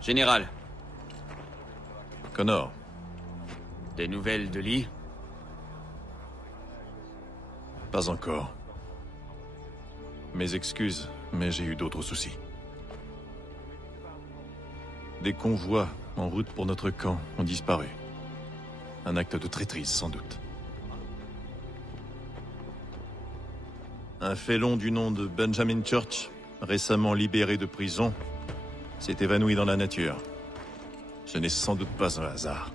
Général, Connor, des nouvelles de Lee? pas encore. Mes excuses, mais j'ai eu d'autres soucis. Des convois en route pour notre camp ont disparu. Un acte de traîtrise, sans doute. Un félon du nom de Benjamin Church, récemment libéré de prison, s'est évanoui dans la nature. Ce n'est sans doute pas un hasard.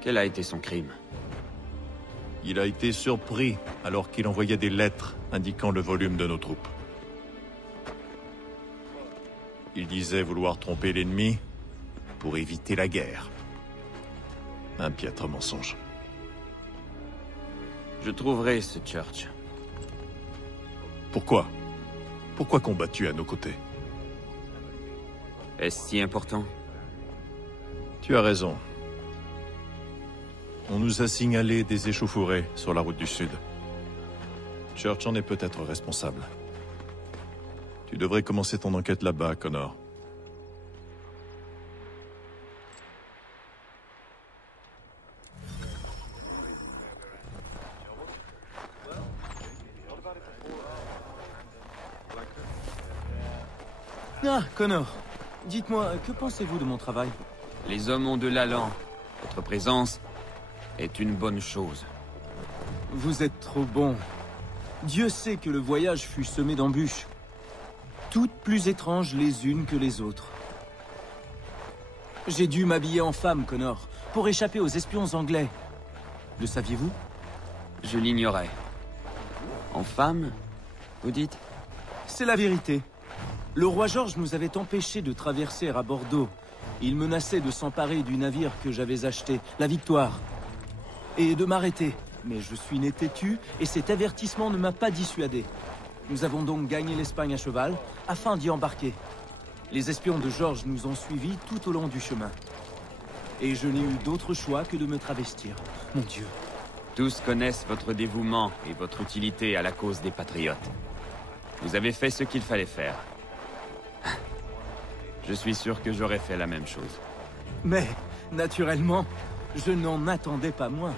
Quel a été son crime? Il a été surpris alors qu'il envoyait des lettres indiquant le volume de nos troupes. Il disait vouloir tromper l'ennemi pour éviter la guerre. Un piètre mensonge. Je trouverai ce Church. Pourquoi? Pourquoi combattu à nos côtés? Est-ce si important? Tu as raison. On nous a signalé des échauffourées sur la route du Sud. Church en est peut-être responsable. Tu devrais commencer ton enquête là-bas, Connor. Ah, Connor. Dites-moi, que pensez-vous de mon travail? Les hommes ont de l'allant. Votre présence est une bonne chose. Vous êtes trop bon. Dieu sait que le voyage fut semé d'embûches. Toutes plus étranges les unes que les autres. J'ai dû m'habiller en femme, Connor, pour échapper aux espions anglais. Le saviez-vous? Je l'ignorais. En femme, vous dites? C'est la vérité. Le roi George nous avait empêchés de traverser à Bordeaux. Il menaçait de s'emparer du navire que j'avais acheté, la Victoire, et de m'arrêter. Mais je suis né têtu, et cet avertissement ne m'a pas dissuadé. Nous avons donc gagné l'Espagne à cheval, afin d'y embarquer. Les espions de George nous ont suivis tout au long du chemin. Et je n'ai eu d'autre choix que de me travestir. Mon Dieu. Tous connaissent votre dévouement et votre utilité à la cause des patriotes. Vous avez fait ce qu'il fallait faire. Je suis sûr que j'aurais fait la même chose. Mais, naturellement, je n'en attendais pas moins.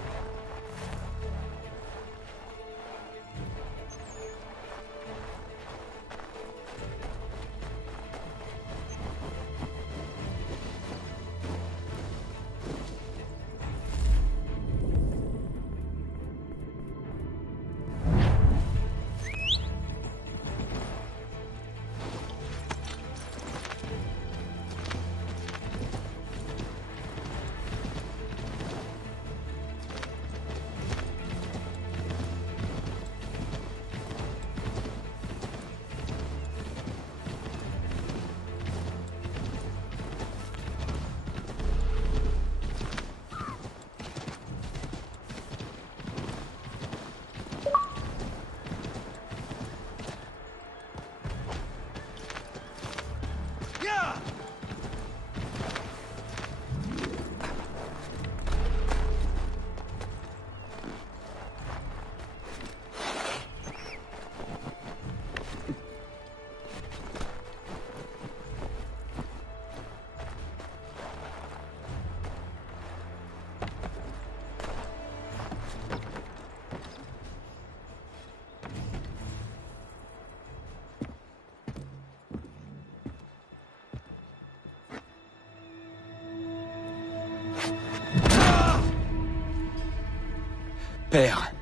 Père.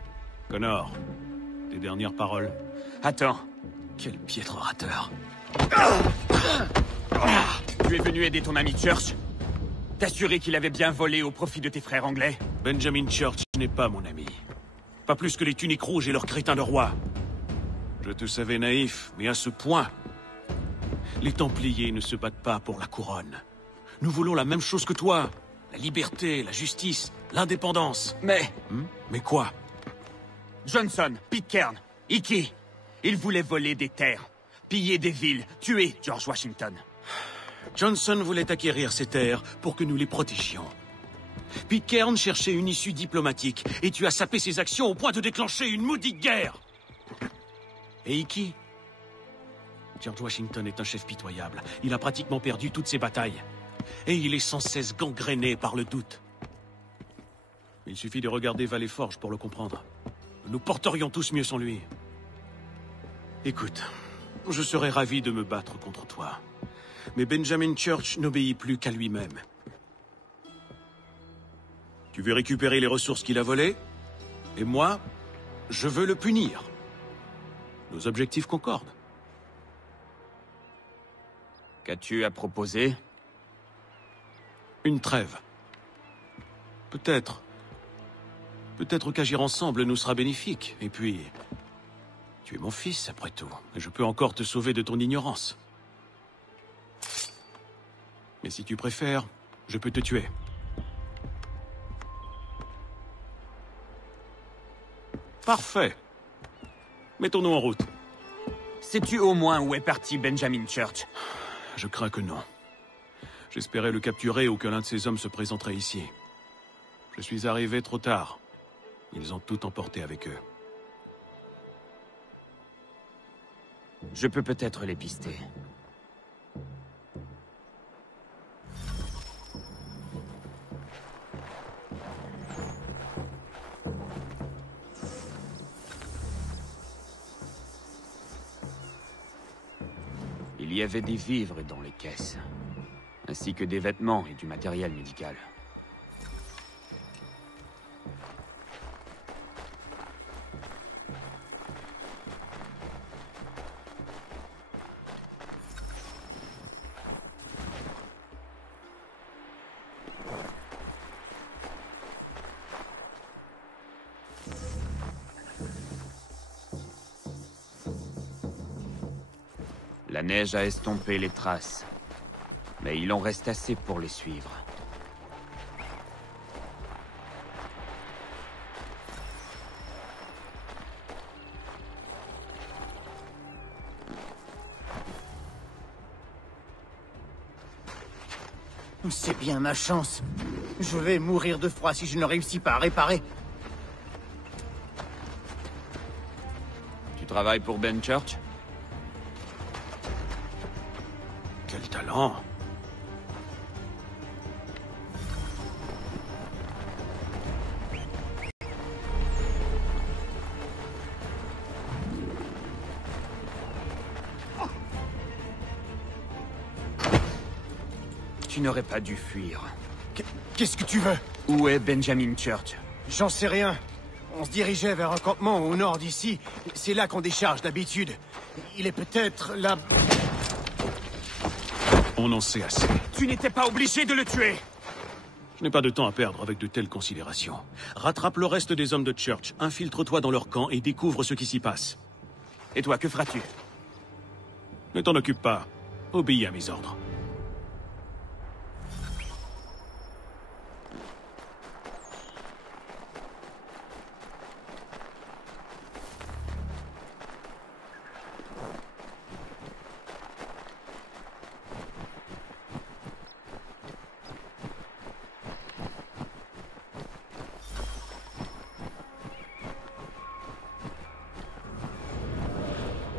Connor, tes dernières paroles. Attends. Quel piètre orateur. Tu es venu aider ton ami Church? T'assurer qu'il avait bien volé au profit de tes frères anglais? Benjamin Church n'est pas mon ami. Pas plus que les tuniques rouges et leurs crétins de roi. Je te savais naïf, mais à ce point. Les Templiers ne se battent pas pour la couronne. Nous voulons la même chose que toi. La liberté, la justice, l'indépendance. Mais... Mais quoi? Johnson, Pitcairn, Hickey, ils voulaient voler des terres, piller des villes, tuer George Washington. Johnson voulait acquérir ces terres pour que nous les protégions. Pitcairn cherchait une issue diplomatique, et tu as sapé ses actions au point de déclencher une maudite guerre. Et Hickey? George Washington est un chef pitoyable. Il a pratiquement perdu toutes ses batailles. Et il est sans cesse gangréné par le doute. Il suffit de regarder Valley Forge pour le comprendre. Nous porterions tous mieux sans lui. Écoute, je serais ravi de me battre contre toi. Mais Benjamin Church n'obéit plus qu'à lui-même. Tu veux récupérer les ressources qu'il a volées? Et moi, je veux le punir. Nos objectifs concordent. Qu'as-tu à proposer? Une trêve. Peut-être qu'agir ensemble nous sera bénéfique. Et puis, tu es mon fils, après tout. Et je peux encore te sauver de ton ignorance. Mais si tu préfères, je peux te tuer. Parfait. Mettons-nous en route. Sais-tu au moins où est parti Benjamin Church? Je crains que non. J'espérais le capturer ou que l'un de ses hommes se présenterait ici. Je suis arrivé trop tard. Ils ont tout emporté avec eux. Je peux peut-être les pister. Il y avait des vivres dans les caisses, ainsi que des vêtements et du matériel médical. La neige a estompé les traces, mais il en reste assez pour les suivre. C'est bien ma chance. Je vais mourir de froid si je ne réussis pas à réparer. Tu travailles pour Ben Church? Quel talent! Tu n'aurais pas dû fuir. Qu'est-ce que tu veux? Où est Benjamin Church? J'en sais rien. On se dirigeait vers un campement au nord d'ici. C'est là qu'on décharge d'habitude. Il est peut-être là... On en sait assez. Tu n'étais pas obligé de le tuer! Je n'ai pas de temps à perdre avec de telles considérations. Rattrape le reste des hommes de Church, infiltre-toi dans leur camp et découvre ce qui s'y passe. Et toi, que feras-tu? Ne t'en occupe pas. Obéis à mes ordres.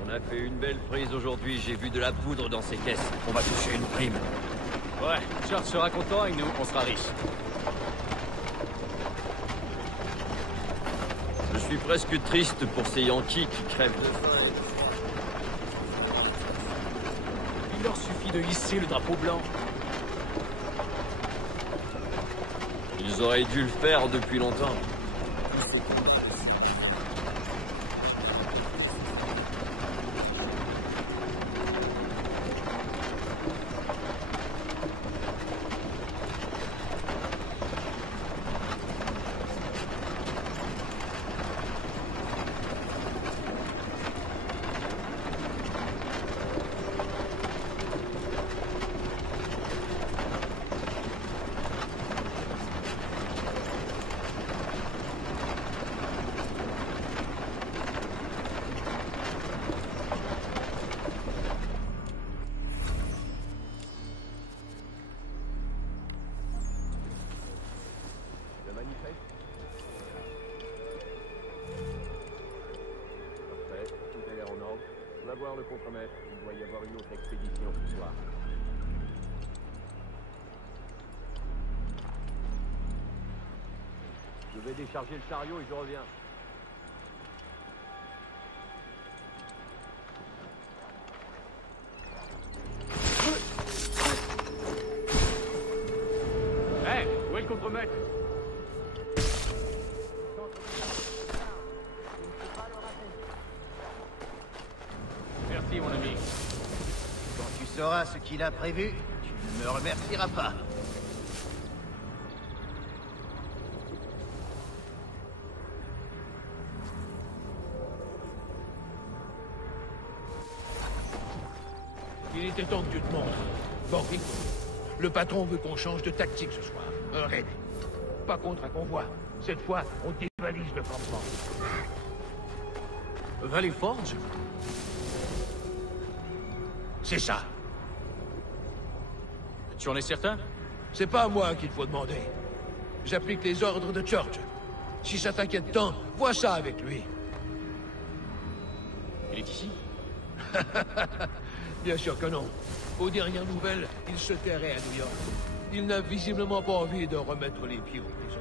On a fait une belle prise aujourd'hui, j'ai vu de la poudre dans ces caisses. On va toucher une prime. Ouais, Charles sera content et nous, on sera riches. Je suis presque triste pour ces Yankees qui crèvent de faim. Il leur suffit de hisser le drapeau blanc. Ils auraient dû le faire depuis longtemps. Parfait, tout a l'air en ordre. On va voir le contremaître. Il doit y avoir une autre expédition ce soir. Je vais décharger le chariot et je reviens. Hé, où est le contremaître? Merci, mon ami. Quand tu sauras ce qu'il a prévu, tu ne me remercieras pas. Il était temps que tu te montres. Bon, écoute. Le patron veut qu'on change de tactique ce soir. Un raid. Pas contre un convoi. Cette fois, on dévalise le campement. Valley Forge? C'est ça. Tu en es certain? C'est pas à moi qu'il faut demander. J'applique les ordres de Church. Si ça t'inquiète tant, vois ça avec lui. Il est ici? Bien sûr que non. Aux dernières nouvelles, il se terrait à New York. Il n'a visiblement pas envie de remettre les pieds en prison.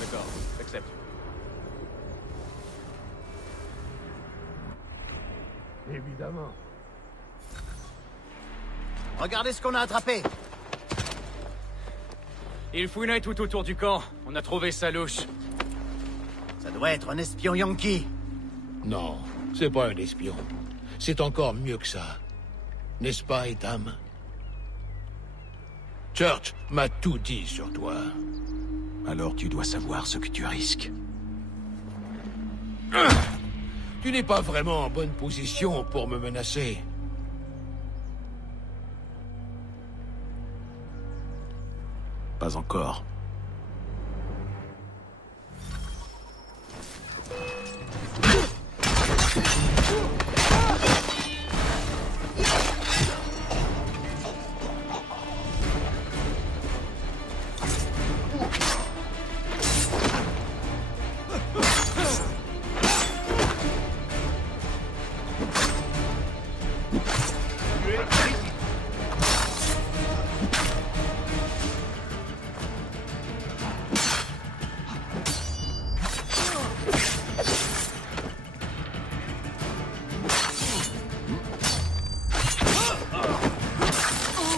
D'accord, j'accepte. Évidemment. Regardez ce qu'on a attrapé. Il fouinait tout autour du camp. On a trouvé sa louche. Ça doit être un espion yankee. Non, c'est pas un espion. C'est encore mieux que ça. N'est-ce pas, Etam? Church m'a tout dit sur toi. Alors tu dois savoir ce que tu risques. Tu n'es pas vraiment en bonne position pour me menacer. Pas encore.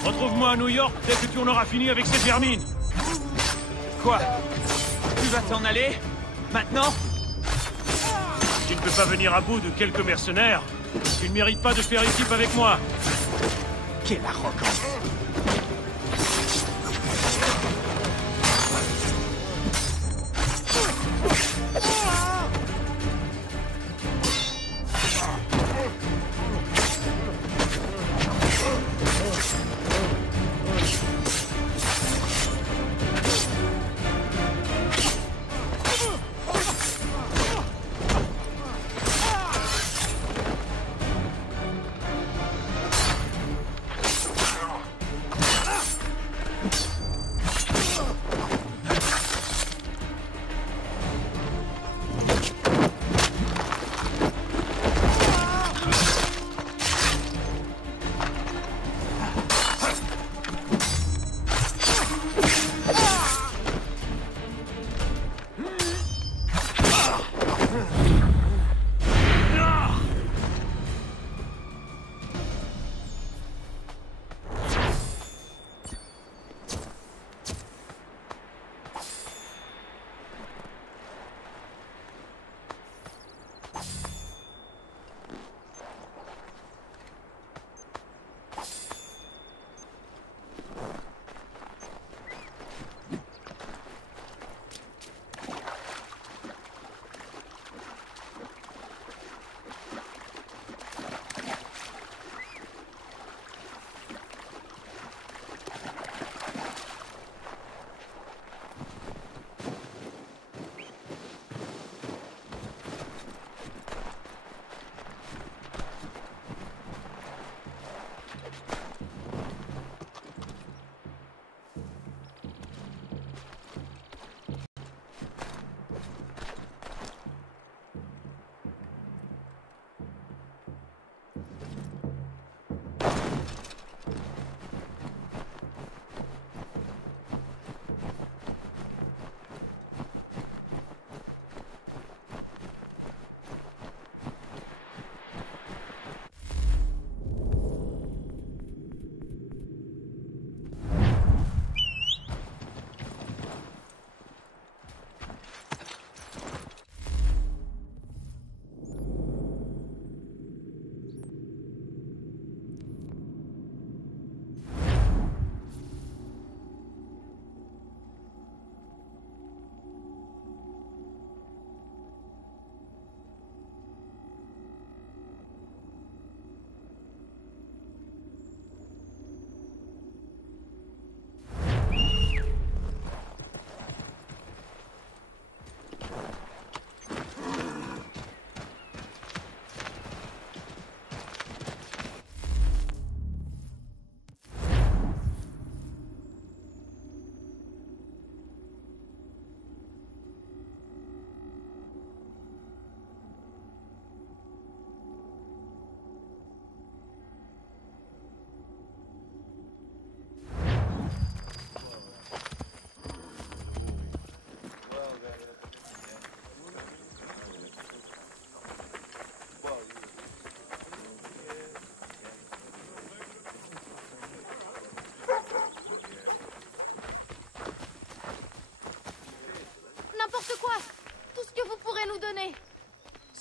Retrouve-moi à New York dès que tu en auras fini avec cette vermine. Quoi? Tu vas t'en aller? Maintenant? Tu ne peux pas venir à bout de quelques mercenaires. Tu ne mérites pas de faire équipe avec moi. Quelle arrogance!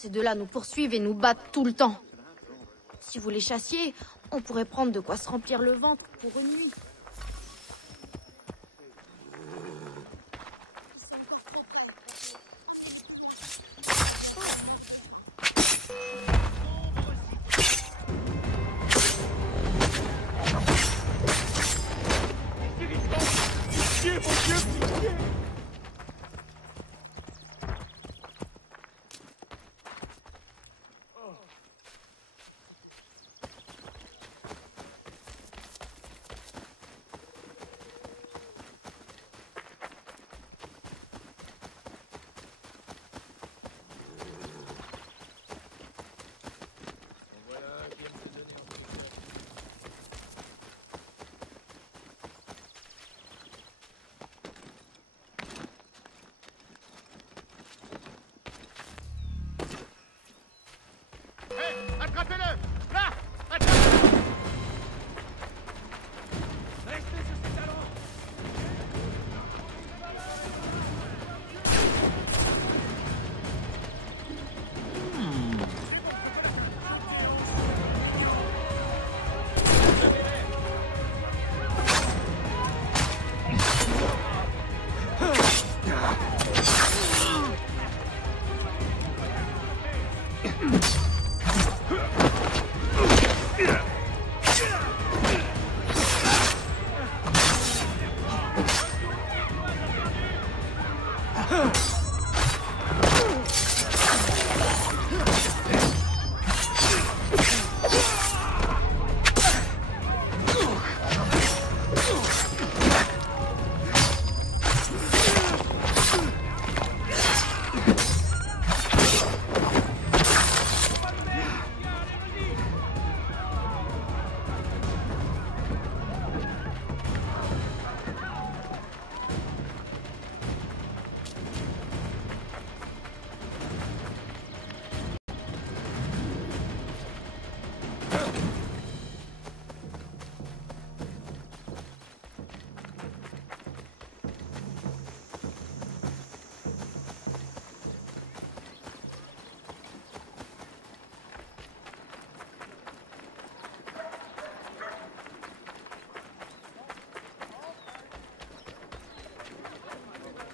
Ces deux-là nous poursuivent et nous battent tout le temps. Si vous les chassiez, on pourrait prendre de quoi se remplir le ventre pour une nuit. Attrapez-le! Là! Restez sur ses talons!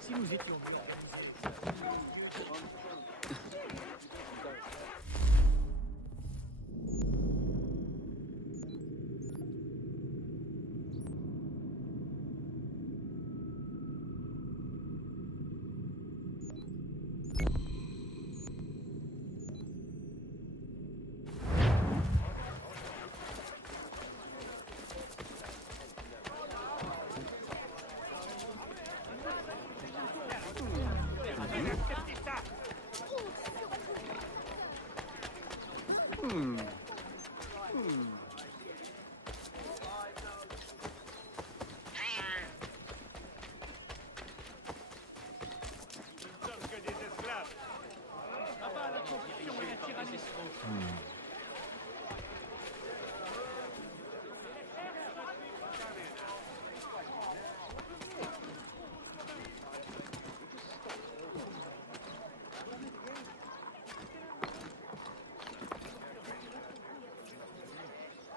Si nous étions...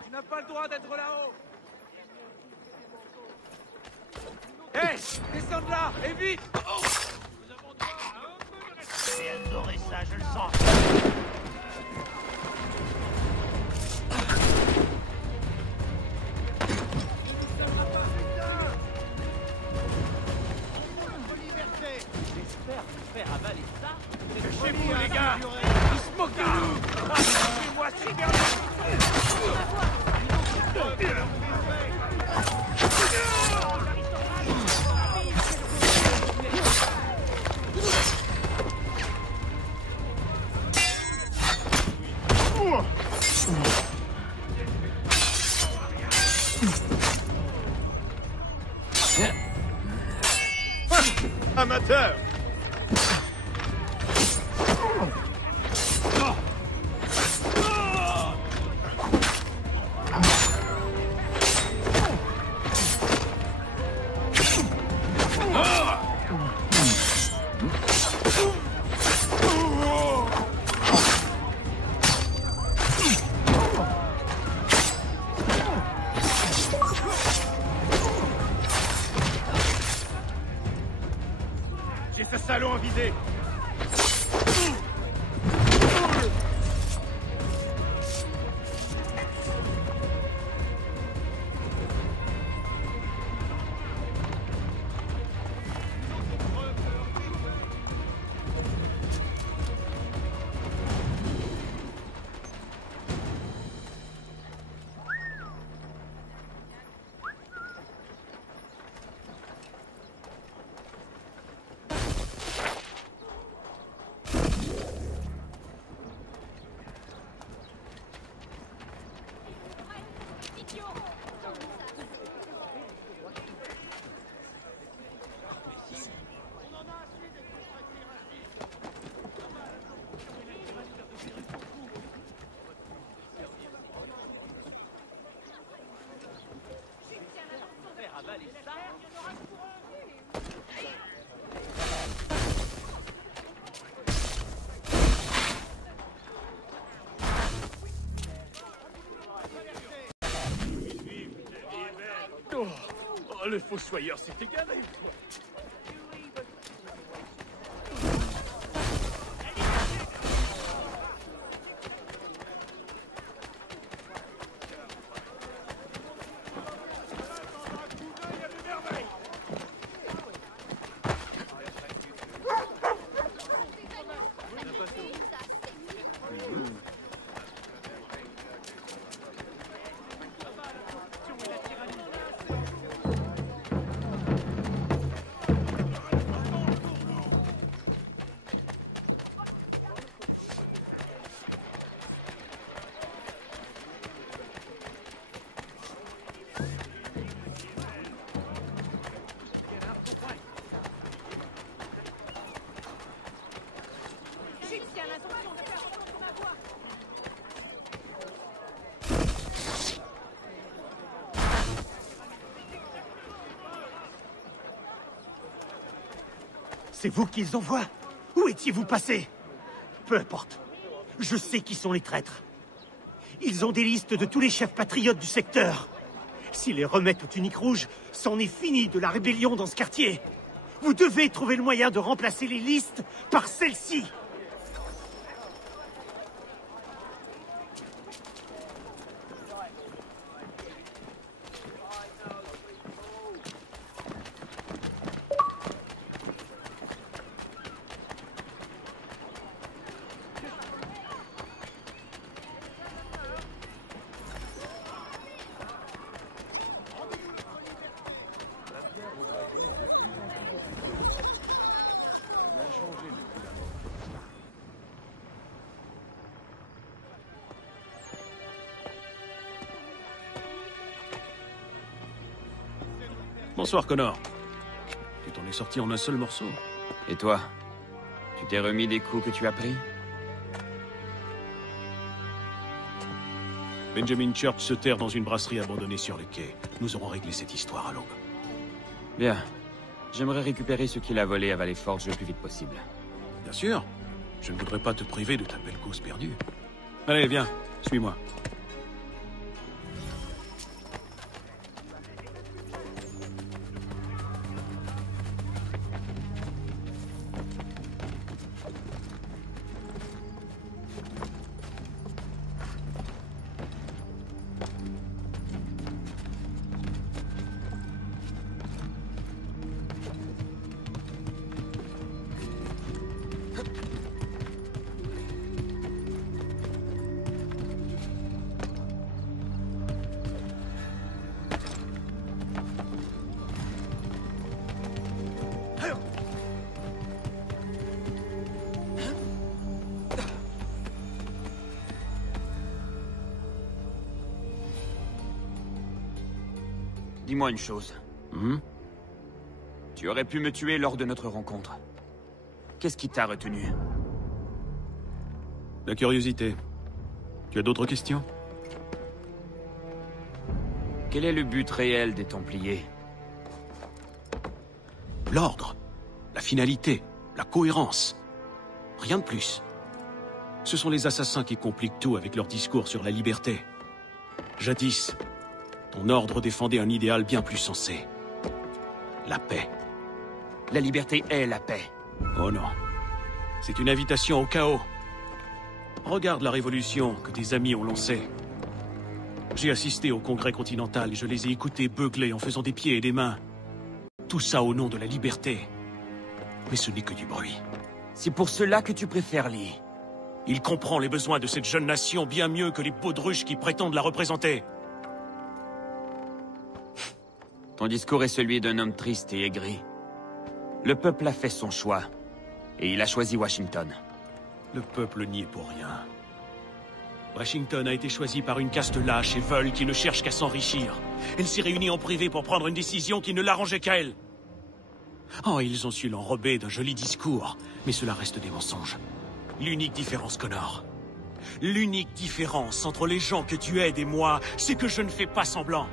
Tu n'as pas le droit d'être là-haut. Hé, descends de là, et vite. Nous avons droit à un peu de respect. J'ai adoré ça, je le sens. J'espère vous faire avaler ça. Chez vous, les gars. Ils se moquent de nous. Lâchez-moi, c'est perdu. Amateur! Oh, le fossoyeur s'est égaré. C'est vous qu'ils envoient? Où étiez-vous passé? Peu importe. Je sais qui sont les traîtres. Ils ont des listes de tous les chefs patriotes du secteur. S'ils les remettent aux tuniques rouges, c'en est fini de la rébellion dans ce quartier. Vous devez trouver le moyen de remplacer les listes par celle-ci. Bonsoir, Connor. Tu t'en es sorti en un seul morceau. Et toi? Tu t'es remis des coups que tu as pris? Benjamin Church se terre dans une brasserie abandonnée sur le quai. Nous aurons réglé cette histoire à l'aube. Bien. J'aimerais récupérer ce qu'il a volé à Valley Forge le plus vite possible. Bien sûr. Je ne voudrais pas te priver de ta belle cause perdue. Allez, viens. Suis-moi. Dis-moi une chose. Tu aurais pu me tuer lors de notre rencontre. Qu'est-ce qui t'a retenu? La curiosité. Tu as d'autres questions? Quel est le but réel des Templiers? L'ordre, la finalité, la cohérence. Rien de plus. Ce sont les assassins qui compliquent tout avec leur discours sur la liberté. Jadis, ton ordre défendait un idéal bien plus sensé. La paix. La liberté est la paix. Oh non. C'est une invitation au chaos. Regarde la révolution que tes amis ont lancée. J'ai assisté au Congrès continental et je les ai écoutés beugler en faisant des pieds et des mains. Tout ça au nom de la liberté. Mais ce n'est que du bruit. C'est pour cela que tu préfères Lee. Il comprend les besoins de cette jeune nation bien mieux que les baudruches qui prétendent la représenter. Ton discours est celui d'un homme triste et aigri. Le peuple a fait son choix. Et il a choisi Washington. Le peuple n'y est pour rien. Washington a été choisie par une caste lâche et veule qui ne cherche qu'à s'enrichir. Elle s'est réunie en privé pour prendre une décision qui ne l'arrangeait qu'à elle. Oh, ils ont su l'enrober d'un joli discours, mais cela reste des mensonges. L'unique différence, Connor, l'unique différence entre les gens que tu aides et moi, c'est que je ne fais pas semblant.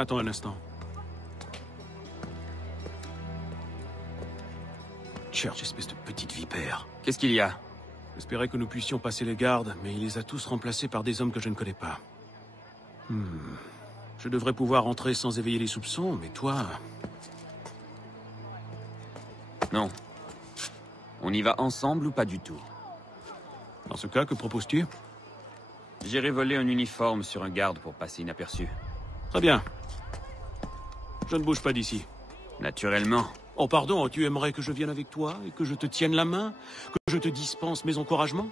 Attends un instant. Church, espèce de petite vipère. Qu'est-ce qu'il y a? J'espérais que nous puissions passer les gardes, mais il les a tous remplacés par des hommes que je ne connais pas. Je devrais pouvoir entrer sans éveiller les soupçons, mais toi... Non. On y va ensemble ou pas du tout? Dans ce cas, que proposes-tu? J'irai voler un uniforme sur un garde pour passer inaperçu. Très bien. Je ne bouge pas d'ici. Naturellement. Oh pardon, tu aimerais que je vienne avec toi et que je te tienne la main? Que je te dispense mes encouragements?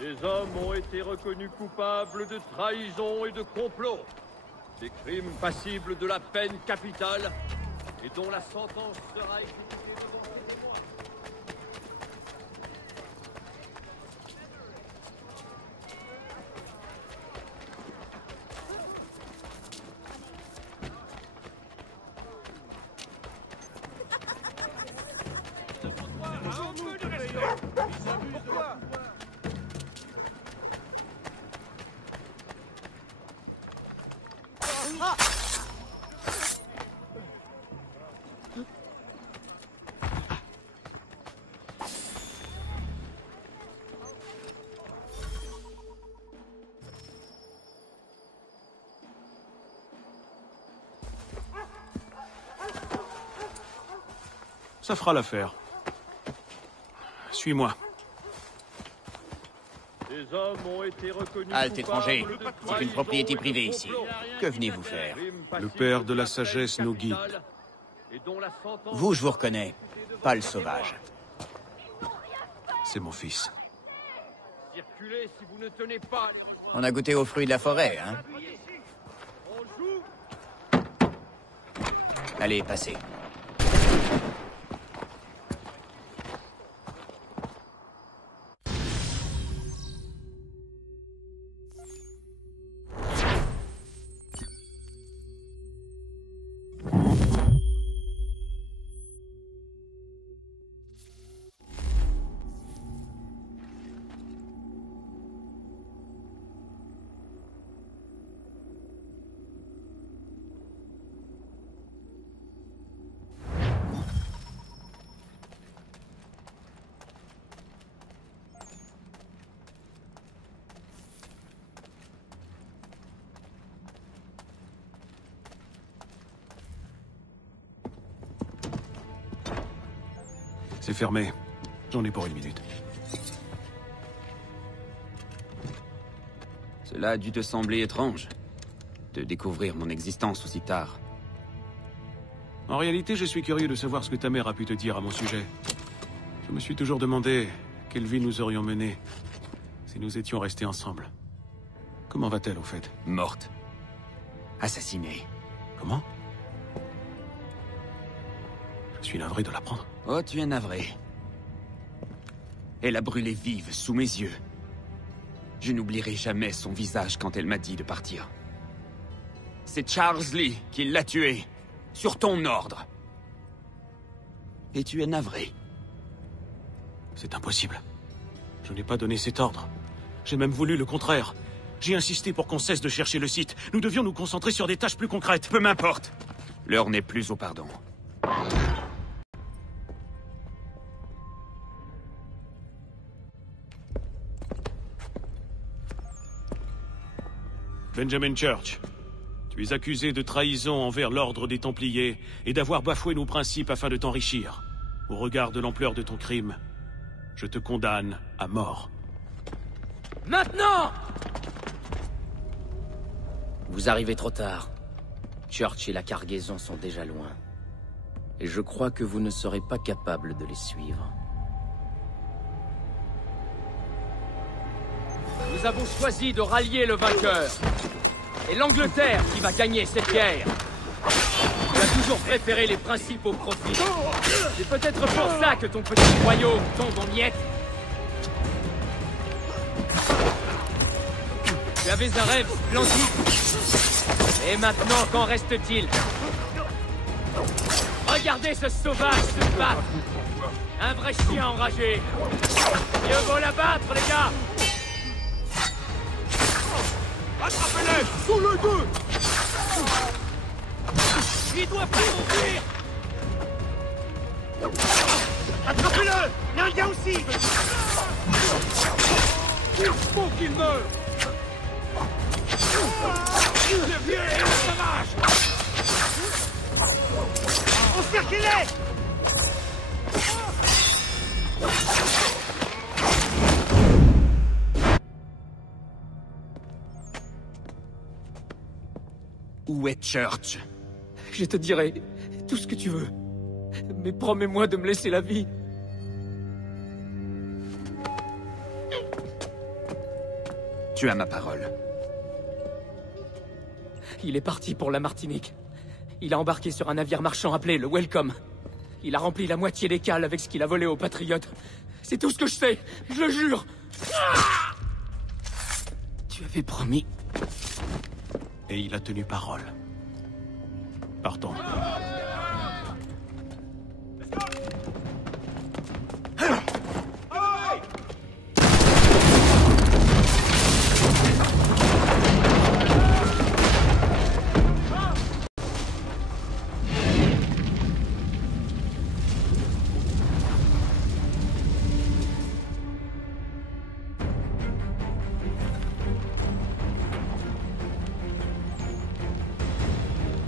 Ces hommes ont été reconnus coupables de trahison et de complot. Des crimes passibles de la peine capitale et dont la sentence sera exécutée devant les témoins. Ça fera l'affaire. Suis-moi. Ces hommes ont été reconnus Halte étranger, coupables de c'est une trahison propriété et de privée ici. complot. Que venez-vous faire? Le père de la sagesse nous guide. Et dont la sentence Vous, je vous reconnais. Pas le sauvage. C'est mon fils. circulez si vous ne tenez pas. On a goûté aux fruits de la forêt, hein? On joue. Allez, passez. C'est fermé. J'en ai pour 1 minute. Cela a dû te sembler étrange, de découvrir mon existence aussi tard. En réalité, je suis curieux de savoir ce que ta mère a pu te dire à mon sujet. Je me suis toujours demandé quelle vie nous aurions menée si nous étions restés ensemble. Comment va-t-elle, au fait? Morte. Assassinée. Comment? Je suis navré de l'apprendre. Oh, tu es navré. Elle a brûlé vive sous mes yeux. Je n'oublierai jamais son visage quand elle m'a dit de partir. C'est Charles Lee qui l'a tuée, sur ton ordre. Et tu es navré. C'est impossible. Je n'ai pas donné cet ordre. J'ai même voulu le contraire. J'ai insisté pour qu'on cesse de chercher le site. Nous devions nous concentrer sur des tâches plus concrètes. Peu m'importe. L'heure n'est plus au pardon. Benjamin Church, tu es accusé de trahison envers l'ordre des Templiers et d'avoir bafoué nos principes afin de t'enrichir. Au regard de l'ampleur de ton crime, je te condamne à mort. Maintenant! Vous arrivez trop tard. Church et la cargaison sont déjà loin. Et je crois que vous ne serez pas capable de les suivre. Nous avons choisi de rallier le vainqueur. Et l'Angleterre qui va gagner cette guerre. Tu as toujours préféré les principes au profit. C'est peut-être pour ça que ton petit royaume tombe en miettes. Tu avais un rêve splendide. Et maintenant, qu'en reste-t-il? Regardez ce sauvage se battre. Un vrai chien enragé. Mieux vaut l'abattre, les gars. Attrapez-les! Sous le deux! Il doit pas mourir! Attrapez-le! Nadia aussi! Il faut qu'il meure! Le vieux et le sauvage! Encerclez-les! Où est Church? Je te dirai tout ce que tu veux. Mais promets-moi de me laisser la vie. Tu as ma parole. Il est parti pour la Martinique. Il a embarqué sur un navire marchand appelé le Welcome. Il a rempli la moitié des cales avec ce qu'il a volé aux Patriotes. C'est tout ce que je sais, je le jure. Tu avais promis. Et il a tenu parole. Partons.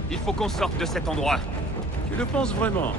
Il faut qu'on sorte de cet endroit. Tu le penses vraiment?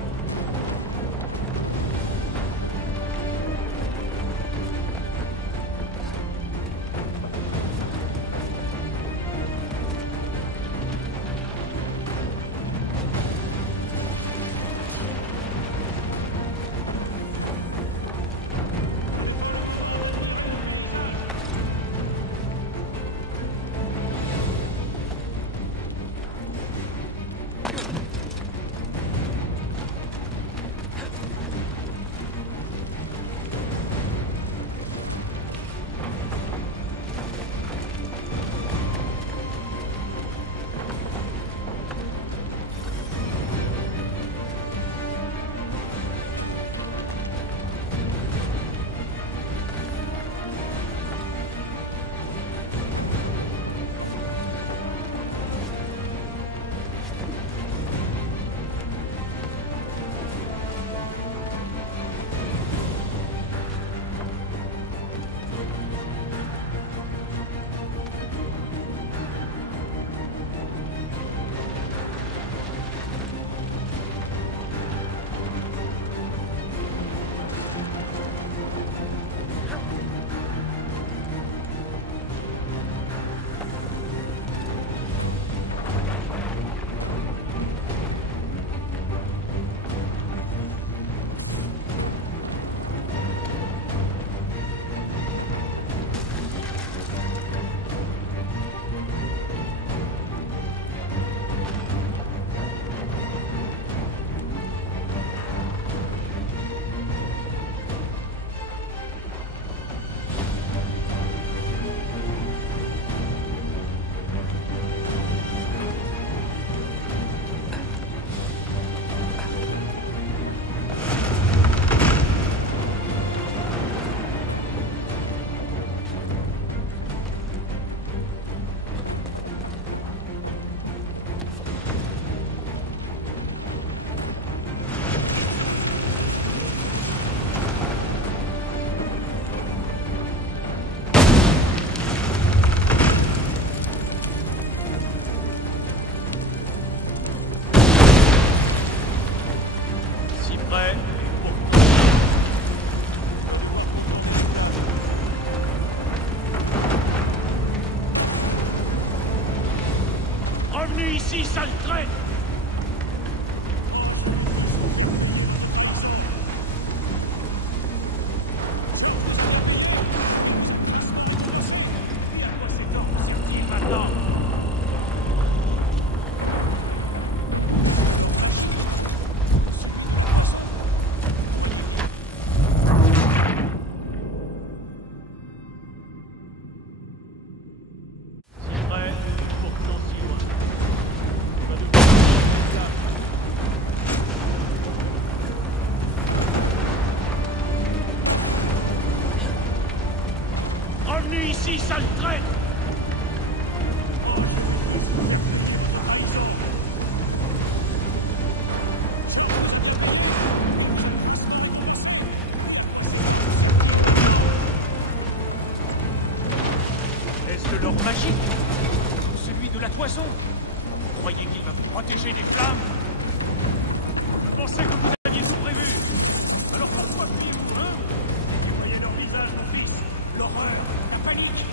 Revenez ici, sale traître! Revenez ici, sale traître! Est-ce de l'or magique? Celui de la toison? Vous croyez qu'il va vous protéger des flammes? Je pensais que vous aviez tout prévu. Alors pourquoi fuir-vous, hein? Vous voyez leur visage, mon fils. L'horreur, la panique.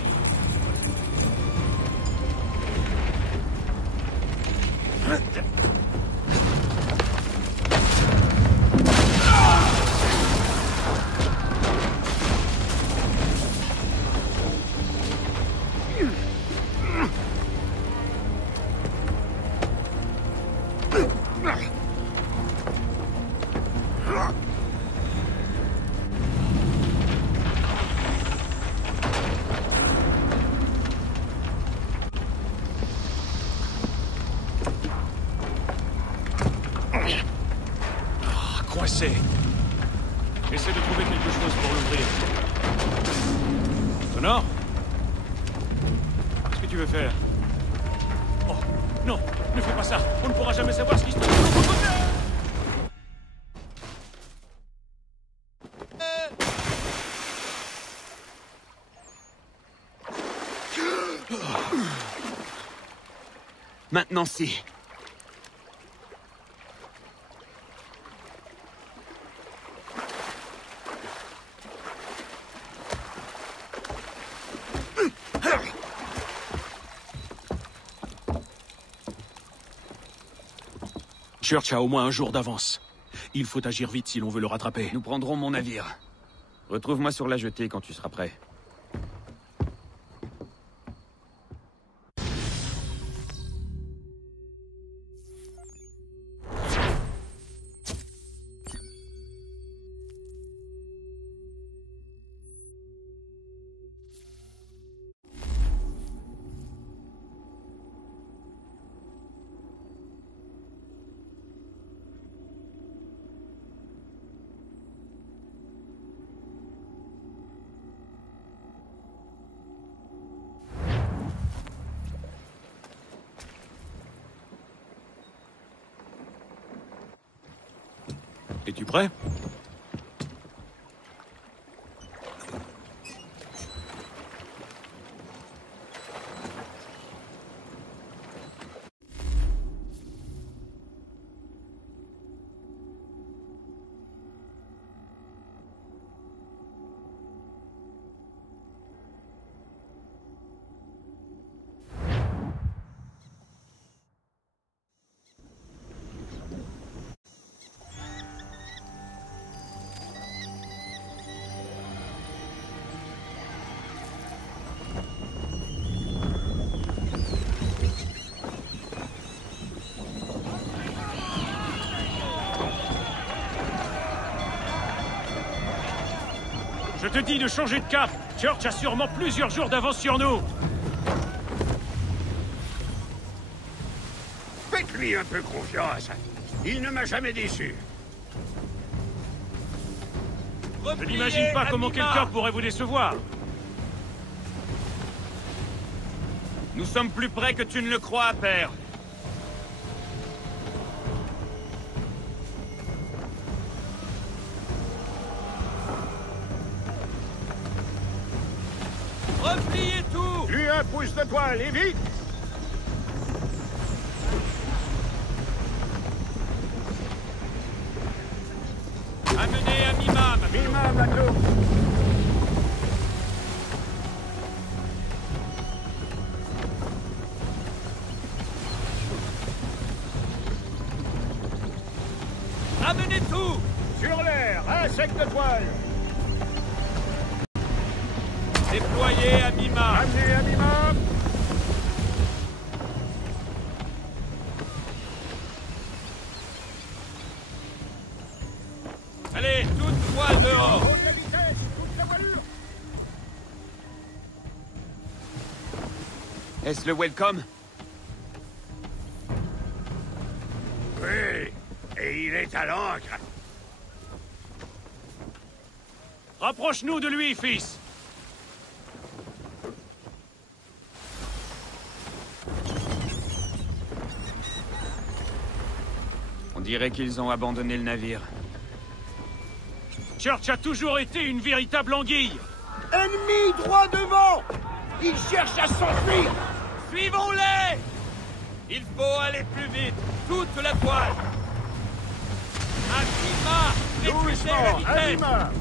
Coincé. Essaie de trouver quelque chose pour l'ouvrir. Connor? Qu'est-ce que tu veux faire? Oh, non, ne fais pas ça. On ne pourra jamais savoir ce qui se trouve de l'autre côté. Maintenant, si. Church a au moins un jour d'avance. Il faut agir vite si l'on veut le rattraper. Nous prendrons mon navire. Retrouve-moi sur la jetée quand tu seras prêt. Es-tu prêt? Je te dis de changer de cap. Church a sûrement plusieurs jours d'avance sur nous. Faites-lui un peu confiance. Il ne m'a jamais déçu. Je n'imagine pas comment quelqu'un pourrait vous décevoir. Nous sommes plus près que tu ne le crois, père. Repliez tout! Plus un pouce de toile, et vite! Amenez à mi-mât, Mi-mât, matelot! Ramenez tout! Sur l'air, un sec de toile. Déployez Amima! Amenez Amima. Allez, toute voile dehors! Faut de la vitesse, toute la voilure. Est-ce le welcome? Oui, et il est à l'ancre. Rapproche-nous de lui, fils. On dirait qu'ils ont abandonné le navire. Church a toujours été une véritable anguille. Ennemi droit devant. Il cherche à s'enfuir. Suivons-les! Il faut aller plus vite! Toute la toile! Amima! Réduisez la Doucement, vitesse! Amima.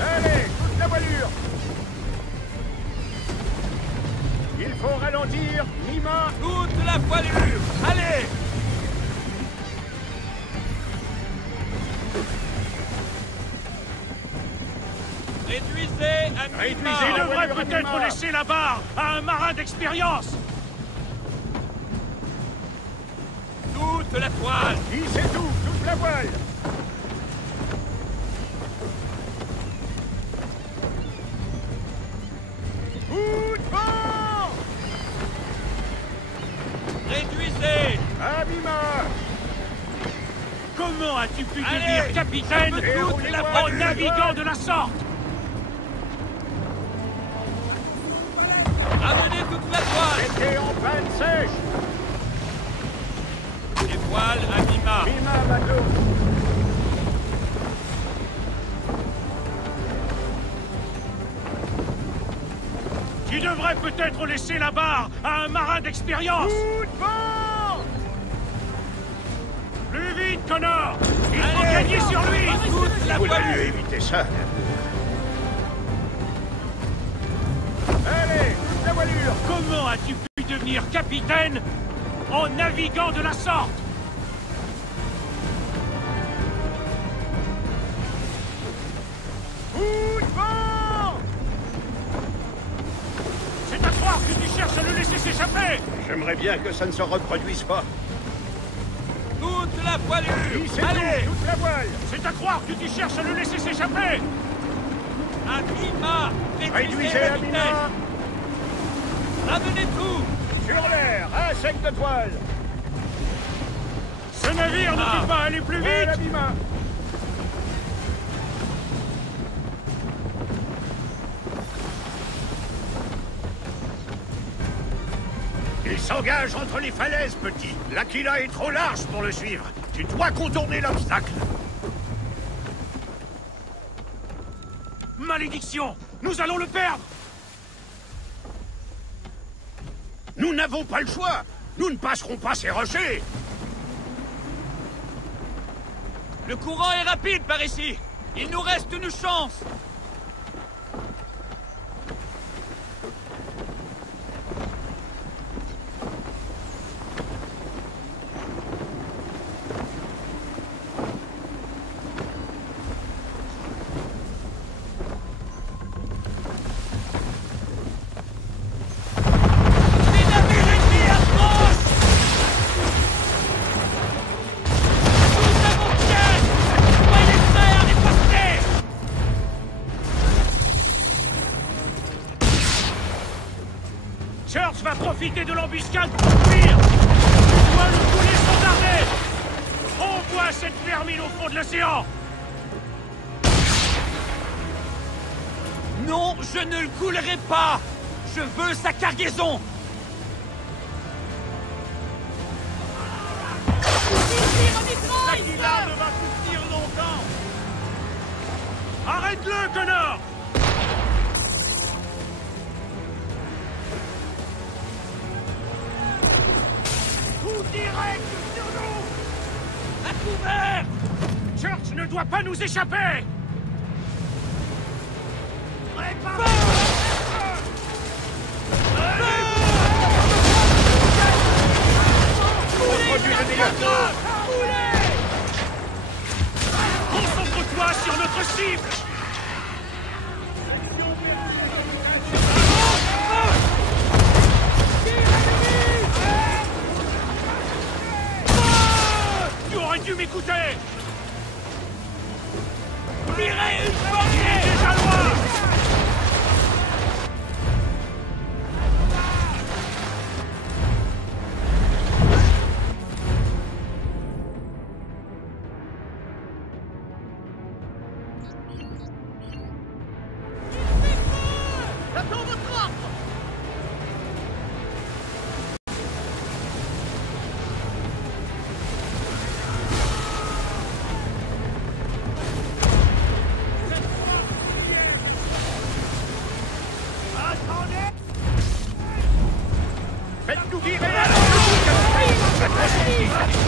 Allez, toute la voilure. Il faut ralentir, Mima. Toute la voilure! Allez! Réduisez Amima! Réduisez Il la devrait voilure, peut-être Amima. laisser la barre à un marin d'expérience. Toute la toile! Hissez tout, toute la voile. Coup de vent. Réduisez! Amima. Comment as-tu pu Allez, devenir capitaine toute la en voilure. naviguant de la sorte? Ramenez toute la toile! Mettez en panne sèche. Les voiles Amima! Mima, bateau. Tu devrais peut-être laisser la barre à un marin d'expérience. Coup de vent. Plus vite, Connor! Il faut Allez, gagner sur lui! Toute la Vous voilure! devez éviter ça. Allez, toute la voilure. Comment as-tu pu devenir capitaine en naviguant de la sorte? Coup de vent. C'est à croire que tu cherches à le laisser s'échapper! J'aimerais bien que ça ne se reproduise pas. Toute la voilure! Hissez Allez! tout, toute la voile. C'est à croire que tu cherches à le laisser s'échapper! Amima! Réduisez la la vitesse! Mima. Ramenez tout! Sur l'air, un sec de toile. Ce navire ne peut pas aller plus Ouais, la vite! Mima. Il s'engage entre les falaises, petit. L'Aquila est trop large pour le suivre. Tu dois contourner l'obstacle. Malédiction! Nous allons le perdre! Nous n'avons pas le choix. Nous ne passerons pas ces rochers. Le courant est rapide par ici! Il nous reste une chance! Les navires ennemis approchent! Tous à mon pied! Soyez prêts à riposter! Church va profiter de l'embuscade pour fuir! On doit le couler sans arrêt! On voit cette vermine au fond de l'océan! Non, je ne le coulerai pas! Je veux sa cargaison! L'Aquila ne va plus tenir longtemps! Arrête-le, Connor! Coup direct sur nous! À couvert! Church ne doit pas nous échapper! Concentre-toi sur notre cible! Tu aurais dû m'écouter! Tirez une portée! Il est déjà loin! Faites-nous virer là!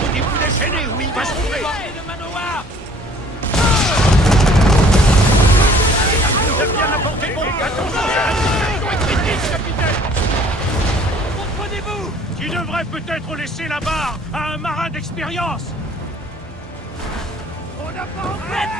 Au début déchaîné, où il va sombrer! Vous êtes bien apporté pour les attention! La situation est critique, capitaine! Comprenez-vous? Tu devrais peut-être laisser la barre à un marin d'expérience! On n'a pas en fait!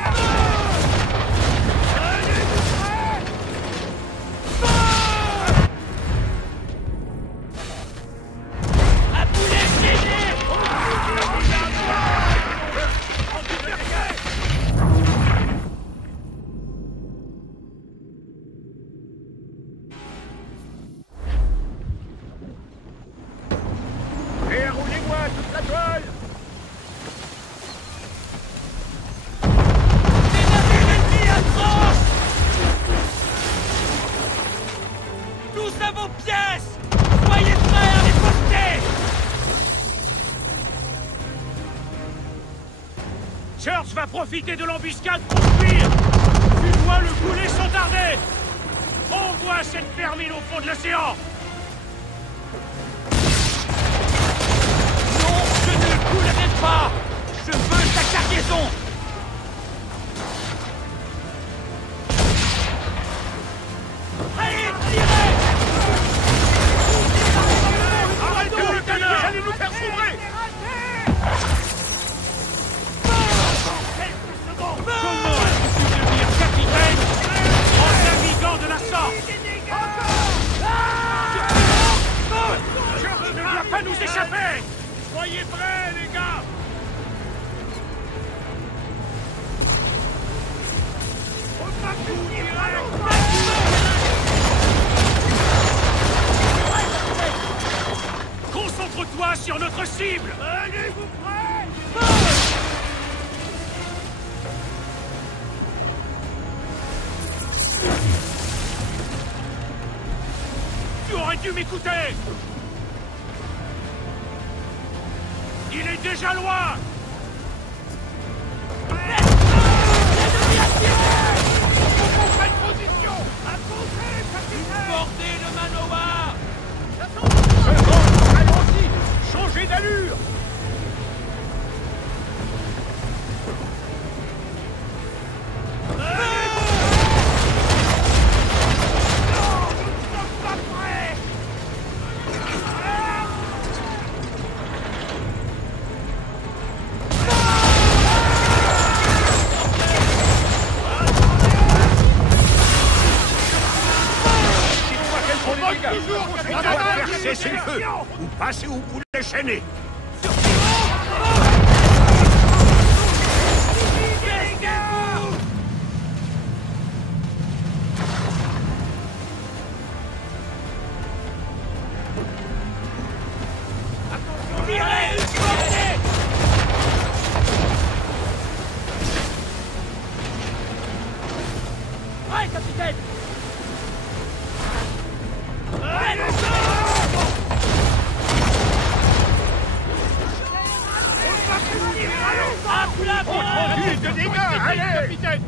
Et roulez-moi toute la toile! Tous à vos pièces! Soyez prêts à les porter! Church va profiter de l'embuscade pour fuir! Tu dois le couler sans tarder! Envoie cette vermine au fond de l'océan! Non, je ne le coulerai pas! Je veux sa cargaison! Allez, tirez! Arrêtez le canard! Vous allez nous faire sombrer! Comment as-tu pu devenir capitaine en naviguant de la sorte? Je ne dois pas nous échapper! Soyez prêts, les gars! Concentre-toi sur notre cible! Allez-vous prêts? Tu aurais dû m'écouter! Il est déjà loin! Bordez le manoir! Allons-y! Changez d'allure! On doit faire cesser le feu, ou passer au bout de chaîner. Ouais, capitaine! Plus de dégâts, allez! Capitaine!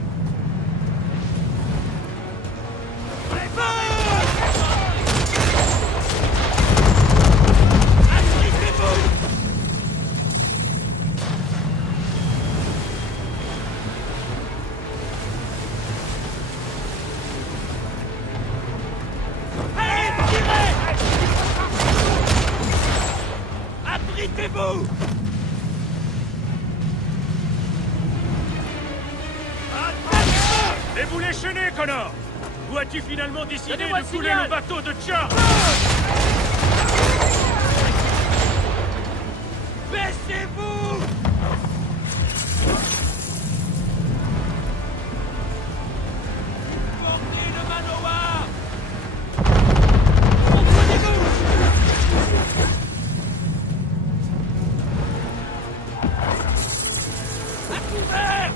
Abritez-vous! Et vous les chaînez, Connor! Ou as-tu finalement décidé Donnez-moi de le couler signal. le bateau de Charles? Baissez-vous! Portez le manoir! Comprenez-vous! À couvert!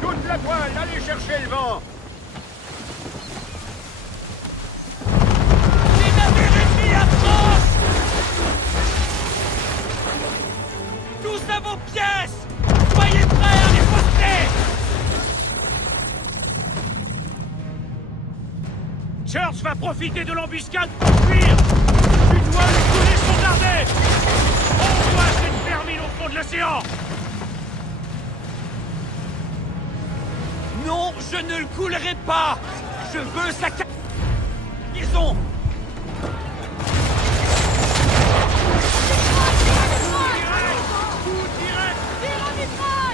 Toute la voile, allez chercher le vent! Les navires ennemis approchent! Tous à vos pièces! Soyez prêts à les poster! Church va profiter de l'embuscade pour fuir! Tu dois lui couler son dardet! Envoie cette vermine au fond de l'océan! Non, je ne le coulerai pas! Je veux sa liaison!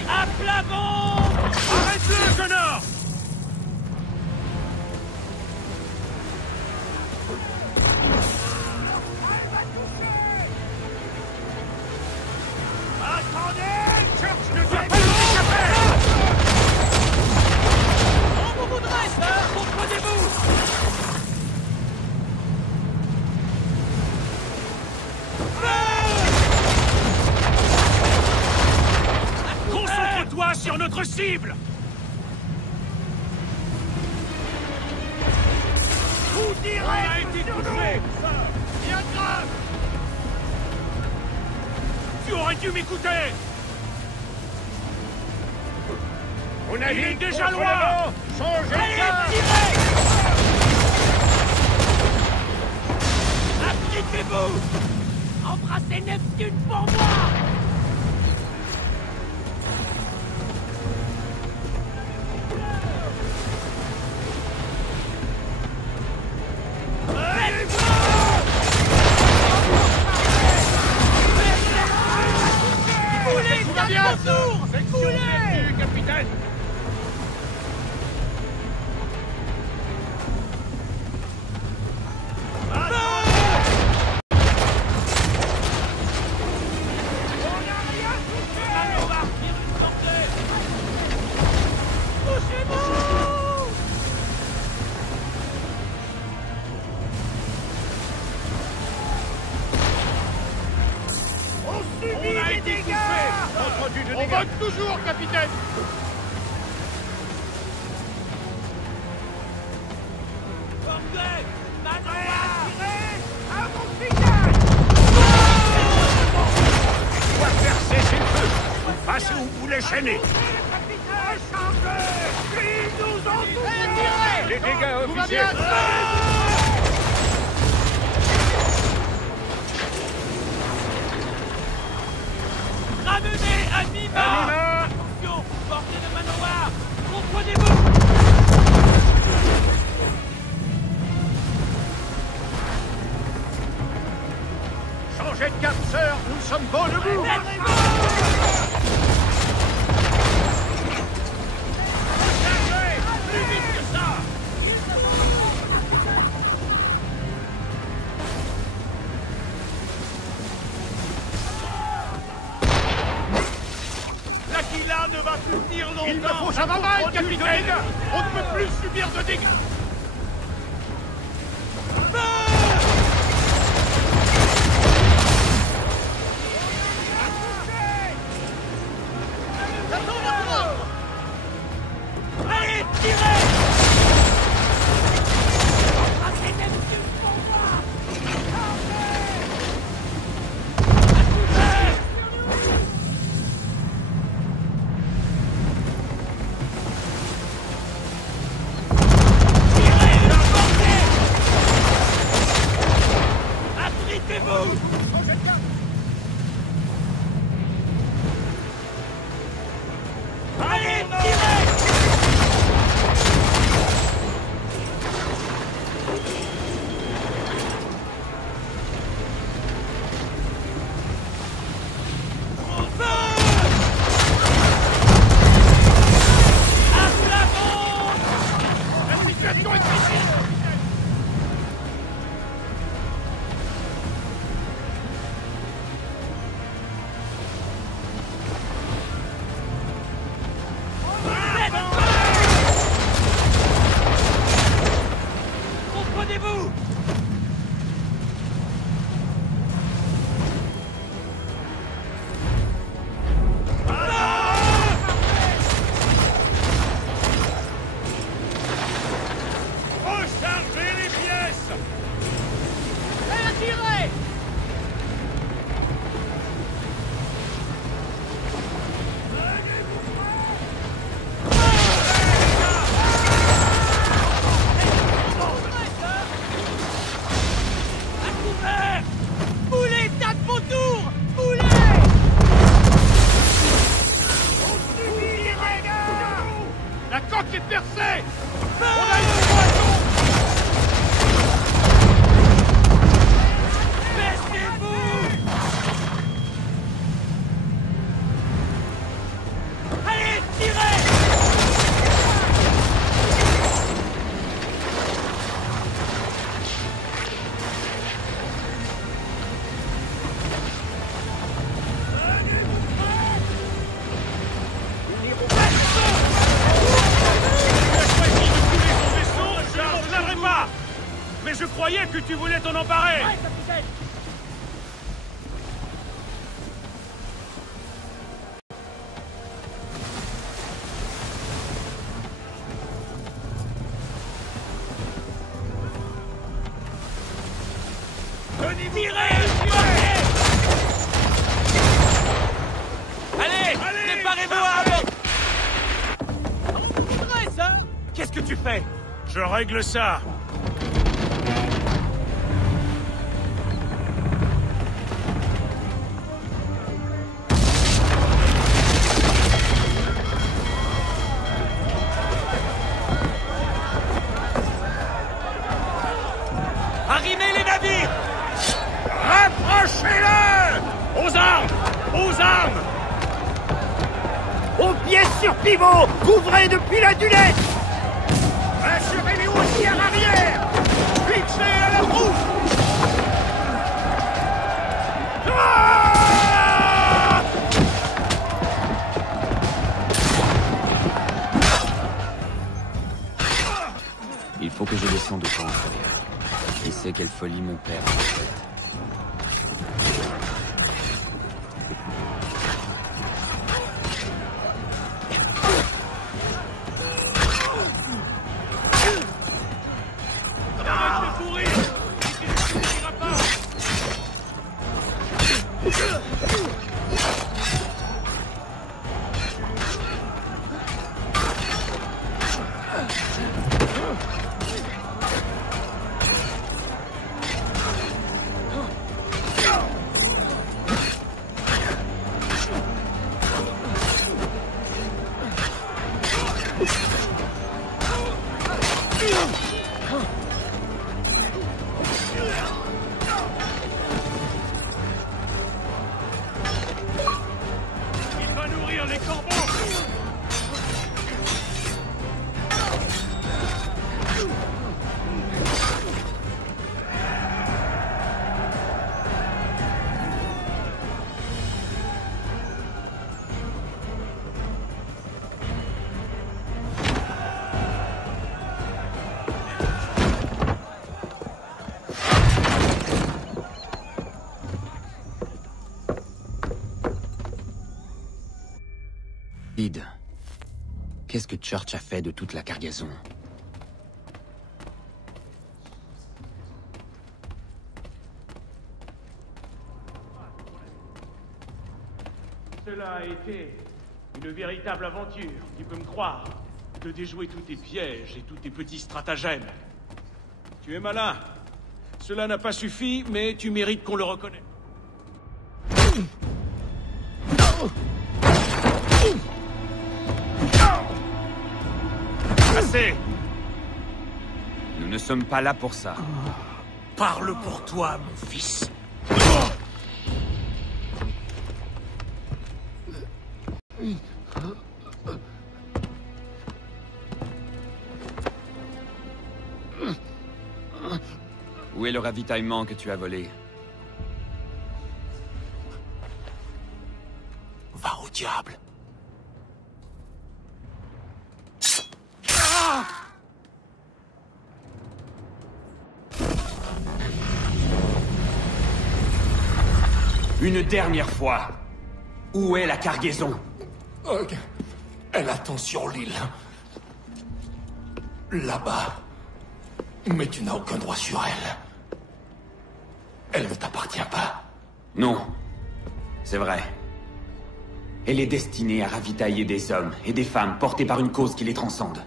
À plat vent! Arrête-le, Connor! Attendez! Church ne doit pas s'échapper! On vous voudrait ça! Comprenez-vous! Concentre-toi sur notre cible! Coup direct! On a été touché! Bien grave! Tu aurais dû m'écouter! On a Il est déjà loin! Changez de Allez, cap! tirez! Appliquez-vous! Embrassez Neptune pour moi! Coulez, Tout va bien! tour! Coulez! Capitaine! On a été touché! Entendu de On dégâts! vote toujours, capitaine! Portez! Manoir! On va faire cesser le feu! Passez où vous les chaînez! Les dégâts, officier! Ramenez Anima! Anima! Attention! Portez le manoir! Comprenez-vous! Changez de cap, sœur! Nous sommes bons debout! Plus vite que ça! L'Aquila ne va plus tenir longtemps! Il me faut ça va mal, capitaine! On ne peut plus subir de dégâts! Allez, tirez! Embrassez Neptune pour moi! À couvert! tu voulais t'en emparer! Ouais, capitaine! Allez, préparez-vous à... Qu'est-ce que tu fais? Je règle ça. Arrimez les navires! Rapprochez-le! Aux armes! Aux armes! Aux pièces sur pivot! Couvrez depuis la dunette! Assurez-les aussi à l'arrière! Fixez à la roue! Ah! Il faut que je descende au camp inférieur. Qui sait quelle folie mon père a faite. Bede, qu'est-ce que Church a fait de toute la cargaison? Cela a été une véritable aventure, tu peux me croire, de déjouer tous tes pièges et tous tes petits stratagèmes. Tu es malin. Cela n'a pas suffi, mais tu mérites qu'on le reconnaisse. Assez! Nous ne sommes pas là pour ça. Parle pour toi, mon fils. Où est le ravitaillement que tu as volé? Va au diable. Une dernière fois. Où est la cargaison? Elle attend sur l'île. Là-bas. Mais tu n'as aucun droit sur elle. Elle ne t'appartient pas. Non. C'est vrai. Elle est destinée à ravitailler des hommes et des femmes portés par une cause qui les transcende.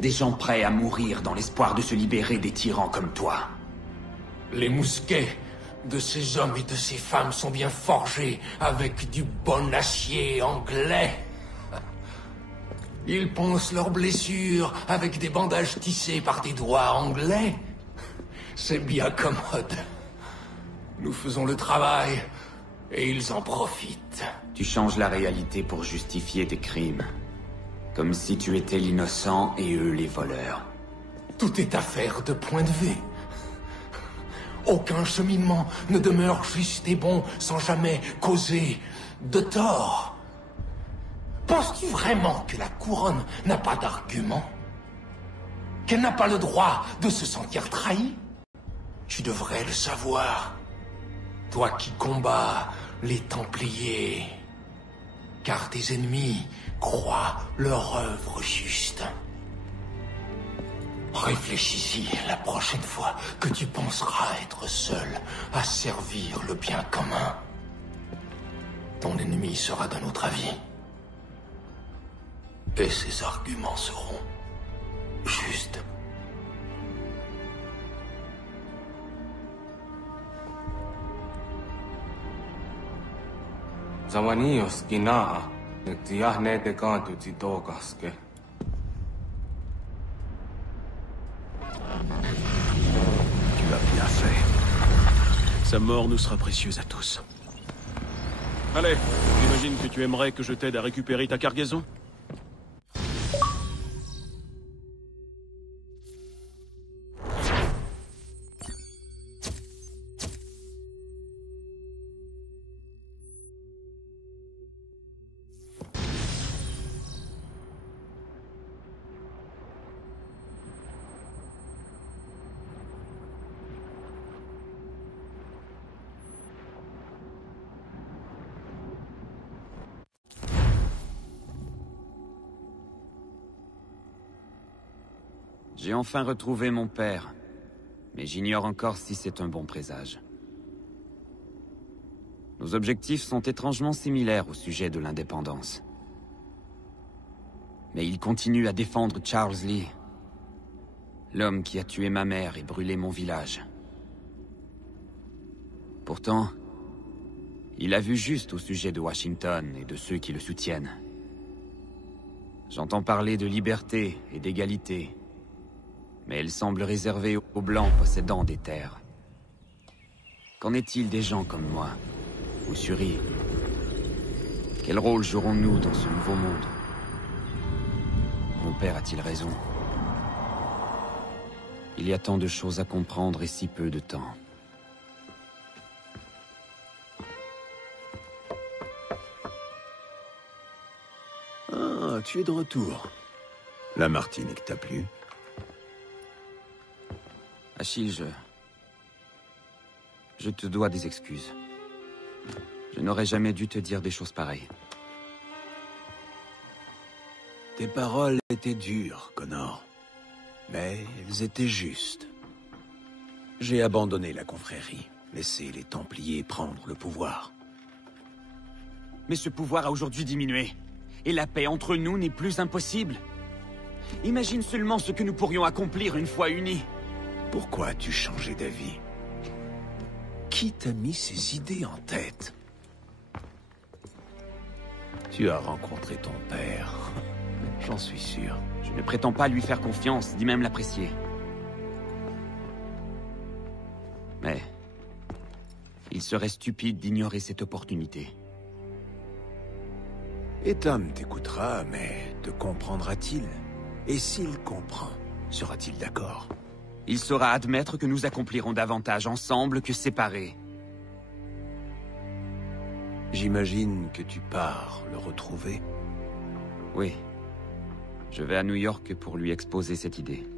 Des gens prêts à mourir dans l'espoir de se libérer des tyrans comme toi. Les mousquets de ces hommes et de ces femmes sont bien forgés avec du bon acier anglais. Ils pansent leurs blessures avec des bandages tissés par des doigts anglais. C'est bien commode. Nous faisons le travail et ils en profitent. Tu changes la réalité pour justifier tes crimes. Comme si tu étais l'innocent et eux les voleurs. Tout est affaire de point de vue. Aucun cheminement ne demeure juste et bon sans jamais causer de tort. Penses-tu vraiment que la couronne n'a pas d'argument? Qu'elle n'a pas le droit de se sentir trahie? Tu devrais le savoir. Toi qui combats les Templiers. Car tes ennemis croient leur œuvre juste. Réfléchis-y la prochaine fois que tu penseras être seul à servir le bien commun. Ton ennemi sera d'un autre avis. Et ses arguments seront justes. Zawanios Ginaa, Nektiahne de Gantu Tidogaske. Tu as bien fait. Sa mort nous sera précieuse à tous. Allez, j'imagine que tu aimerais que je t'aide à récupérer ta cargaison? J'ai enfin retrouvé mon père, mais j'ignore encore si c'est un bon présage. Nos objectifs sont étrangement similaires au sujet de l'indépendance. Mais il continue à défendre Charles Lee, l'homme qui a tué ma mère et brûlé mon village. Pourtant, il a vu juste au sujet de Washington et de ceux qui le soutiennent. J'entends parler de liberté et d'égalité, mais elle semble réservée aux Blancs possédant des terres. Qu'en est-il des gens comme moi, ou Suri? Quel rôle jouerons-nous dans ce nouveau monde? Mon père a-t-il raison? Il y a tant de choses à comprendre et si peu de temps. Ah, tu es de retour. La Martinique t'a plu? Achille, je te dois des excuses. Je n'aurais jamais dû te dire des choses pareilles. Tes paroles étaient dures, Connor. Mais elles étaient justes. J'ai abandonné la confrérie, laissé les Templiers prendre le pouvoir. Mais ce pouvoir a aujourd'hui diminué. Et la paix entre nous n'est plus impossible. Imagine seulement ce que nous pourrions accomplir une fois unis. Pourquoi as-tu changé d'avis? Qui t'a mis ces idées en tête? Tu as rencontré ton père. J'en suis sûr. Je ne prétends pas lui faire confiance, ni même l'apprécier. Mais il serait stupide d'ignorer cette opportunité. Etam t'écoutera, mais te comprendra-t-il? Et s'il comprend, sera-t-il d'accord? Il saura admettre que nous accomplirons davantage ensemble que séparés. J'imagine que tu pars le retrouver. Oui. Je vais à New York pour lui exposer cette idée.